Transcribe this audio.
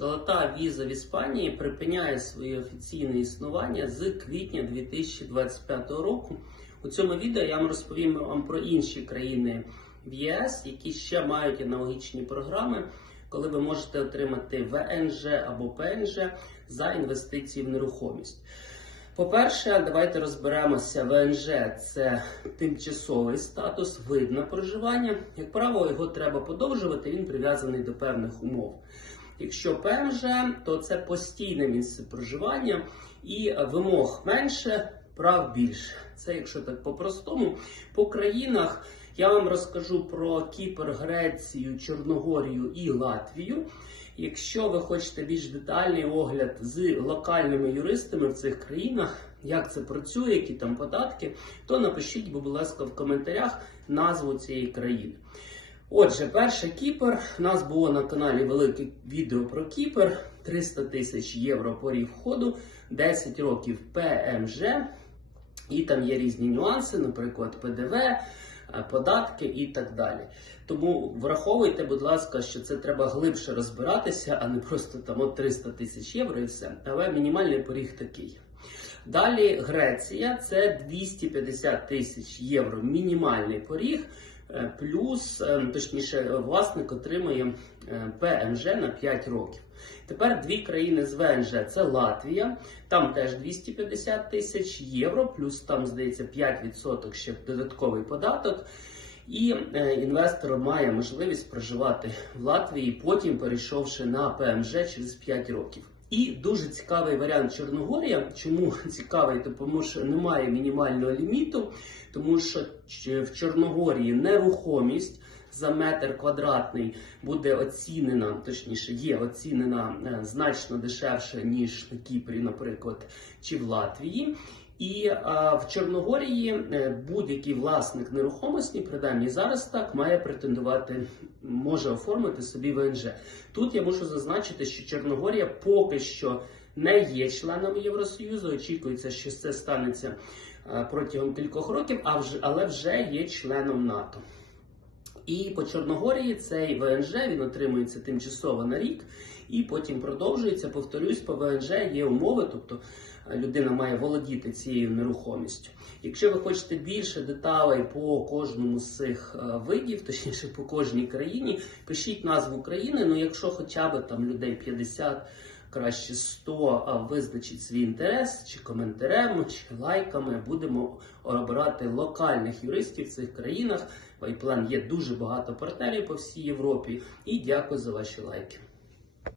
Золота віза в Іспанії припиняє своє офіційне існування з квітня 2025 року. У цьому відео я вам розповім вам про інші країни в ЄС, які ще мають аналогічні програми, коли ви можете отримати ВНЖ або ПНЖ за інвестиції в нерухомість. По-перше, давайте розберемося. ВНЖ це тимчасовий статус, вид на проживання. Як правило, його треба подовжувати, він прив'язаний до певних умов. Якщо ПМЖ, то це постійне місце проживання і вимог менше, прав більше. Це якщо так по-простому. По країнах я вам розкажу про Кіпр, Грецію, Чорногорію і Латвію. Якщо ви хочете більш детальний огляд з локальними юристами в цих країнах, як це працює, які там податки, то напишіть, будь ласка, в коментарях назву цієї країни. Отже, перше Кіпр. У нас було на каналі велике відео про Кіпр. 300 тисяч євро поріг входу, 10 років ПМЖ. І там є різні нюанси, наприклад, ПДВ, е, податки і так далі. Тому враховуйте, будь ласка, що це треба глибше розбиратися, а не просто там от 300 тисяч євро і все. Але мінімальний поріг такий. Далі Греція це 250 тисяч євро мінімальний поріг. Е, Плюс, е, точніше, власник отримує е, ПМЖ на 5 років. Тепер дві країни з ВНЖ це Латвія, там теж 250 тисяч євро, плюс там, здається, 5% ще додатковий податок. І інвестор має можливість проживати в Латвії, потім перейшовши на ПМЖ через 5 років. І дуже цікавий варіант Чорногорія. Чому цікавий? Тому що немає мінімального ліміту, тому що в Чорногорії нерухомість за метр квадратний буде оцінена, точніше, є оцінена е, значно дешевше, ніж на Кіпрі, наприклад, чи в Латвії. І а, в Чорногорії е, будь-який власник нерухомості, принаймні зараз так, має претендувати, може оформити собі ВНЖ. Тут я мушу зазначити, що Чорногорія поки що не є членом Євросоюзу. Очікується, що це станеться е, протягом кількох років, а вже але вже є членом НАТО. І по Чорногорії цей ВНЖ він отримується тимчасово на рік і потім продовжується. Повторюсь, по ВНЖ є умови, тобто е, людина має володіти цією нерухомістю. Якщо ви хочете більше деталей по кожному з цих е, видів, точніше по кожній країні, пишіть назву країни. Ну, якщо хоча б там людей 50, краще 100 визначить свій інтерес, чи коментарем, чи лайками, будемо обирати локальних юристів в цих країнах. Вайплан є дуже багато партнерів по всій Європі. І дякую за ваші лайки.